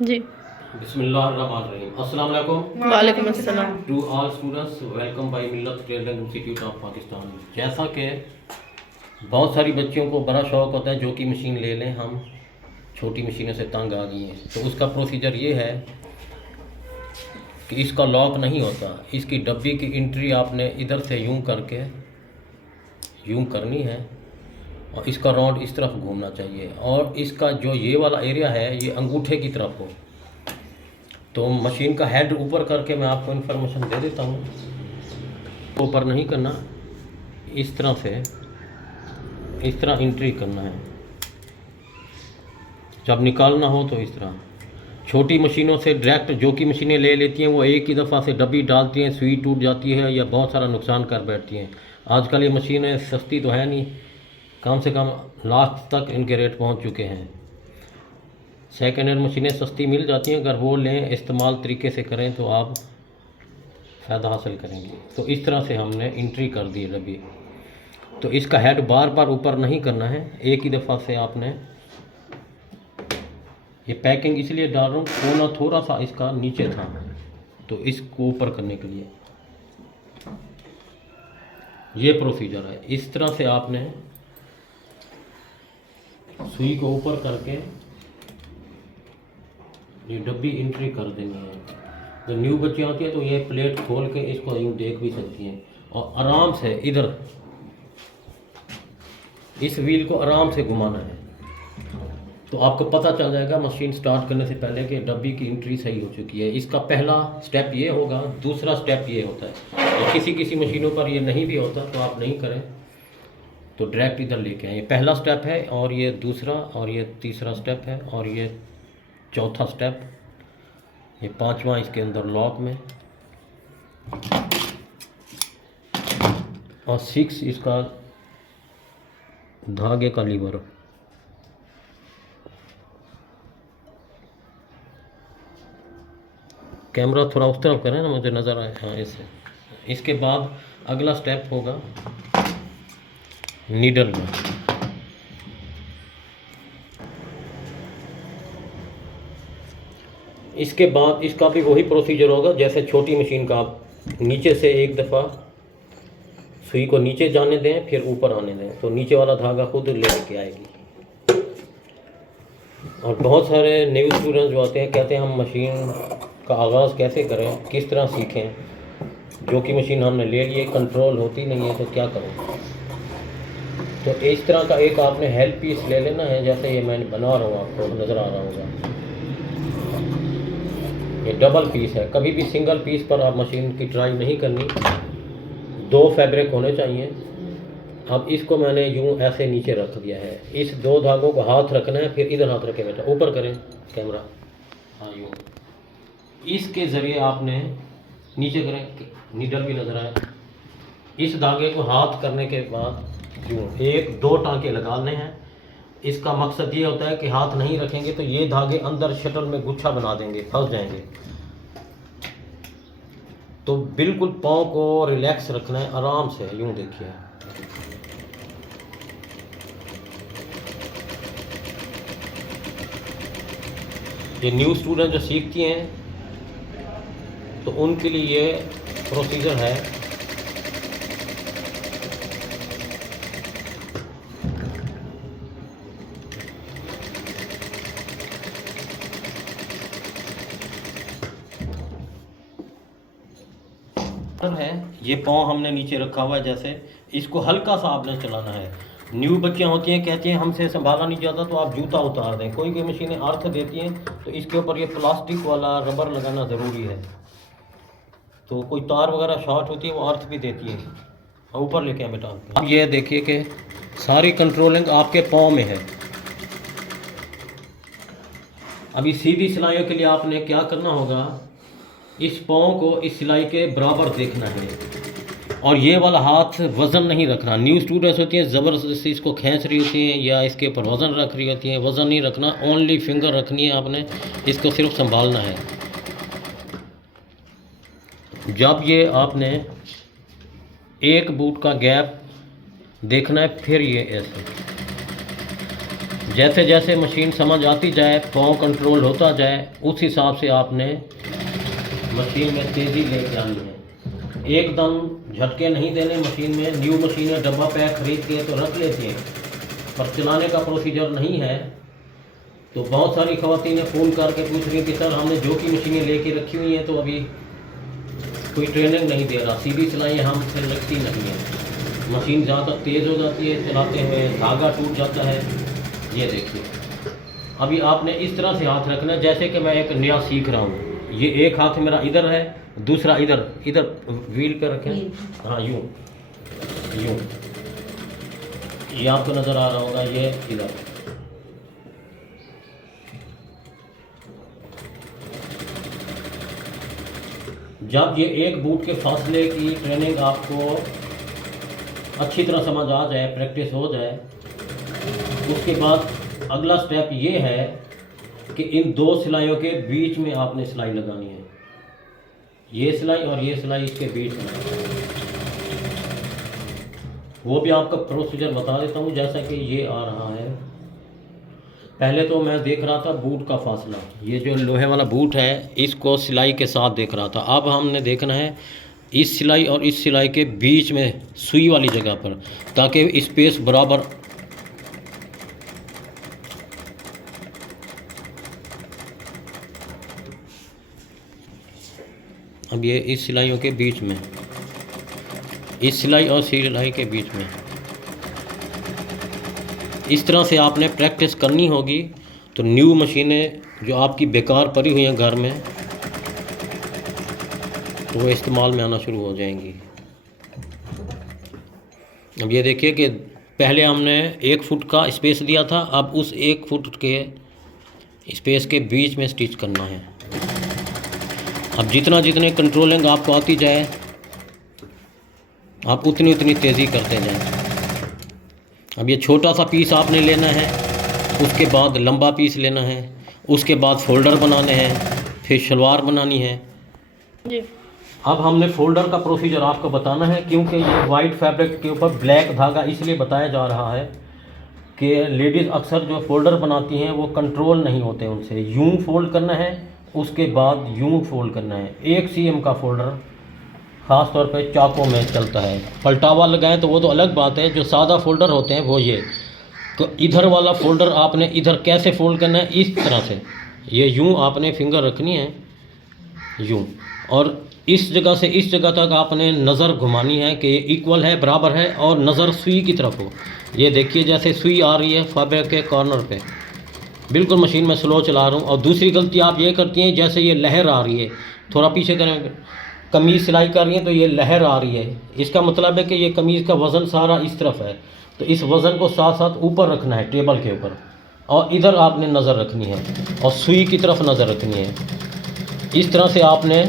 जी। बिस्मिल्लाहिर्रहमानिर्रहीम। अस्सलाम वालेकुम। वालेकुम अस्सलाम। To all students, welcome by Millat training institute of Pakistan. जैसा कि बहुत सारी बच्चियों को बड़ा शौक़ होता है जो कि मशीन ले लें, हम छोटी मशीनों से तंग आ गई हैं, तो उसका प्रोसीजर ये है कि इसका लॉक नहीं होता। इसकी डब्बी की एंट्री आपने इधर से यूं करके यूं करनी है और इसका राउंड इस तरफ घूमना चाहिए, और इसका जो ये वाला एरिया है ये अंगूठे की तरफ हो। तो मशीन का हेड ऊपर करके मैं आपको इन्फॉर्मेशन दे देता हूँ। ऊपर नहीं करना, इस तरह से इस तरह एंट्री करना है। जब निकालना हो तो इस तरह। छोटी मशीनों से डायरेक्ट जो कि मशीनें ले लेती हैं वो एक ही दफ़ा से डब्बी डालती हैं, सुई टूट जाती है या बहुत सारा नुकसान कर बैठती हैं। आजकल ये मशीनें सस्ती तो है नहीं, कम से कम लास्ट तक इनके रेट पहुंच चुके हैं। सेकेंड हैंड मशीनें सस्ती मिल जाती हैं, अगर वो लें, इस्तेमाल तरीके से करें तो आप फ़ायदा हासिल करेंगे। तो इस तरह से हमने एंट्री कर दी डब्बी। तो इसका हेड बार बार ऊपर नहीं करना है, एक ही दफ़ा से आपने। ये पैकिंग इसलिए डाल रहा हूँ, कोना थोड़ा सा इसका नीचे था, तो इसको ऊपर करने के लिए ये प्रोसीजर है। इस तरह से आपने सुई को ऊपर करके ये डब्बी एंट्री कर देनी है। तो न्यू बच्चियाँ होती है तो ये प्लेट खोल के इसको यूँ देख भी सकती हैं, और आराम से इधर इस व्हील को आराम से घुमाना है, तो आपको पता चल जाएगा मशीन स्टार्ट करने से पहले कि डब्बी की एंट्री सही हो चुकी है। इसका पहला स्टेप ये होगा। दूसरा स्टेप ये होता है, और किसी मशीनों पर ये नहीं भी होता तो आप नहीं करें, तो डायरेक्ट इधर लेके आए। ये पहला स्टेप है, और ये दूसरा, और ये तीसरा स्टेप है, और ये चौथा स्टेप, ये पांचवा इसके अंदर लॉक में, और 6 इसका धागे का लीवर। कैमरा थोड़ा उस तरफ करें ना, मुझे नज़र आए। हाँ, ऐसे। इसके बाद अगला स्टेप होगा नीडल में। इसके बाद इसका भी वही प्रोसीजर होगा जैसे छोटी मशीन का। आप नीचे से एक दफ़ा सुई को नीचे जाने दें, फिर ऊपर आने दें, तो नीचे वाला धागा खुद ले के आएगी। और बहुत सारे न्यू स्टूडेंट्स जो आते हैं कहते हैं हम मशीन का आगाज़ कैसे करें, किस तरह सीखें, जो कि मशीन हमने ले ली है, कंट्रोल होती नहीं है, तो क्या करें। तो इस तरह का एक आपने हेल्प पीस ले लेना है, जैसे ये मैं बना रहा हूँ, आपको नज़र आ रहा होगा। ये डबल पीस है, कभी भी सिंगल पीस पर आप मशीन की ट्राई नहीं करनी, 2 फैब्रिक होने चाहिए। अब इसको मैंने यूँ ऐसे नीचे रख दिया है। इस 2 धागों को हाथ रखना है, फिर इधर हाथ रखें बेटा, ऊपर करें कैमरा। हाँ, यूँ इसके ज़रिए आपने नीचे करें, नीडल भी नज़र आए। इस धागे को हाथ करने के बाद यूँ 1-2 टांके लगाने हैं। इसका मकसद ये होता है कि हाथ नहीं रखेंगे तो ये धागे अंदर शटल में गुच्छा बना देंगे, फंस जाएंगे। तो बिल्कुल पाँव को रिलैक्स रखना है, आराम से। यूँ देखिए, ये न्यू स्टूडेंट जो सीखती हैं तो उनके लिए ये प्रोसीजर है। ये पाँव हमने नीचे रखा हुआ है, जैसे इसको हल्का सा आपने चलाना है। न्यू बच्चियाँ होती हैं कहती हैं हमसे संभाला नहीं जाता, तो आप जूता उतार दें। कोई मशीनें अर्थ देती हैं तो इसके ऊपर ये प्लास्टिक वाला रबर लगाना ज़रूरी है, तो कोई तार वगैरह शॉर्ट होती है वो अर्थ भी देती है। ऊपर लेके आए बेटा। अब ये देखिए कि सारी कंट्रोलिंग आपके पाँव में है। अभी सीधी सिलाइयों के लिए आपने क्या करना होगा, इस पाँव को इस सिलाई के बराबर देखना है, और ये वाला हाथ वज़न नहीं रखना। न्यू स्टूडेंट्स होती हैं ज़बरदस्ती इसको खींच रही होती हैं या इसके ऊपर वज़न रख रही होती हैं। वज़न नहीं रखना, ओनली फिंगर रखनी है आपने, इसको सिर्फ संभालना है। जब ये आपने एक बूट का गैप देखना है, फिर ये ऐसे जैसे जैसे मशीन समझ आती जाए, पाँव कंट्रोल होता जाए, उस हिसाब से आपने मशीन में तेज़ी लेके आनी है। एकदम झटके नहीं देने मशीन में। न्यू मशीनें डब्बा पैक खरीद के तो रख लेती हैं, पर चलाने का प्रोसीजर नहीं है। तो बहुत सारी ख़वातीनें फ़ोन करके पूछ रही कि सर हमने जो की मशीनें लेके रखी हुई हैं तो अभी कोई ट्रेनिंग नहीं दे रहा, सीधी सिलाई हमसे लगती नहीं है, मशीन ज़्यादा तेज़ हो जाती है, चलाते हुए धागा टूट जाता है। ये देखिए, अभी आपने इस तरह से हाथ रखना है जैसे कि मैं एक नया सीख रहा हूँ। ये एक हाथ मेरा इधर है, दूसरा इधर इधर व्हील पे रखें। हाँ, यूँ यूँ, ये आपको नज़र आ रहा होगा, ये इधर। जब ये एक बूट के फासले की ट्रेनिंग आपको अच्छी तरह समझ आ जाए, प्रैक्टिस हो जाए, उसके बाद अगला स्टेप ये है कि इन दो सिलाइयों के बीच में आपने सिलाई लगानी है। ये सिलाई और ये सिलाई इसके बीच में, वो भी आपका प्रोसीजर बता देता हूँ। जैसा कि ये आ रहा है, पहले तो मैं देख रहा था बूट का फासला, ये जो लोहे वाला बूट है इसको सिलाई के साथ देख रहा था। अब हमने देखना है इस सिलाई और इस सिलाई के बीच में सुई वाली जगह पर, ताकि स्पेस बराबर। अब ये इस सिलाइयों के बीच में, इस सिलाई और सिलाई के बीच में, इस तरह से आपने प्रैक्टिस करनी होगी। तो न्यू मशीनें जो आपकी बेकार पड़ी हुई हैं घर में, तो वो इस्तेमाल में आना शुरू हो जाएंगी। अब ये देखिए कि पहले हमने 1 फुट का स्पेस दिया था, अब उस 1 फुट के स्पेस के बीच में स्टिच करना है। अब जितना जितने कंट्रोलिंग आपको आती जाए, आप उतनी उतनी तेज़ी करते जाएं। अब ये छोटा सा पीस आपने लेना है, उसके बाद लंबा पीस लेना है, उसके बाद फोल्डर बनाने हैं, फिर शलवार बनानी है जी। अब हमने फोल्डर का प्रोसीजर आपको बताना है, क्योंकि ये वाइट फैब्रिक के ऊपर ब्लैक धागा इसलिए बताया जा रहा है कि लेडीज़ अक्सर जो फोल्डर बनाती हैं वो कंट्रोल नहीं होते उनसे। यूं फोल्ड करना है, उसके बाद यूं फोल्ड करना है। 1 cm का फोल्डर ख़ास तौर पे चाकों में चलता है। पलटावा लगाएं तो वो तो अलग बात है, जो सादा फोल्डर होते हैं वो ये। तो इधर वाला फोल्डर आपने इधर कैसे फोल्ड करना है, इस तरह से, ये यूं आपने फिंगर रखनी है, यूं, और इस जगह से इस जगह तक आपने नज़र घुमानी है कि ये इक्वल है, बराबर है, और नज़र सुई की तरफ हो। ये देखिए जैसे सुई आ रही है फैब्रिक के कॉर्नर पे, बिल्कुल मशीन में स्लो चला रहा हूँ। और दूसरी गलती आप ये करती हैं, जैसे ये लहर आ रही है, थोड़ा पीछे करें, कमीज़ सिलाई कर रही है तो ये लहर आ रही है, इसका मतलब है कि ये कमीज़ का वज़न सारा इस तरफ है। तो इस वज़न को साथ साथ ऊपर रखना है टेबल के ऊपर, और इधर आपने नज़र रखनी है और सुई की तरफ नज़र रखनी है। इस तरह से आपने,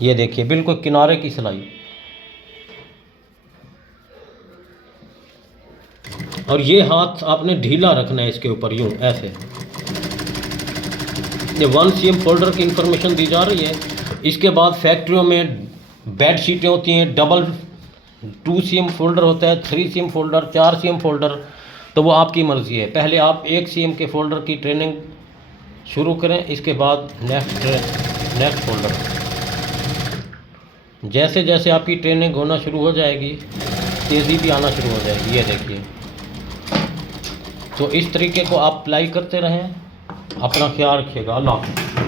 ये देखिए बिल्कुल किनारे की सिलाई, और ये हाथ आपने ढीला रखना है इसके ऊपर, यूँ ऐसे। ये 1 cm फोल्डर की इंफॉर्मेशन दी जा रही है। इसके बाद फैक्ट्रियों में बेड शीटें होती हैं, डबल 2 cm फोल्डर होता है, 3 cm फोल्डर, 4 cm फोल्डर, तो वो आपकी मर्ज़ी है। पहले आप 1 cm के फोल्डर की ट्रेनिंग शुरू करें, इसके बाद नेक्स्ट फोल्डर। जैसे जैसे आपकी ट्रेनिंग होना शुरू हो जाएगी, तेज़ी भी आना शुरू हो जाएगी। ये देखिए, तो इस तरीके को आप अप्लाई करते रहें। अपना ख्याल रखिएगा। अल्लाह हाफ़िज़।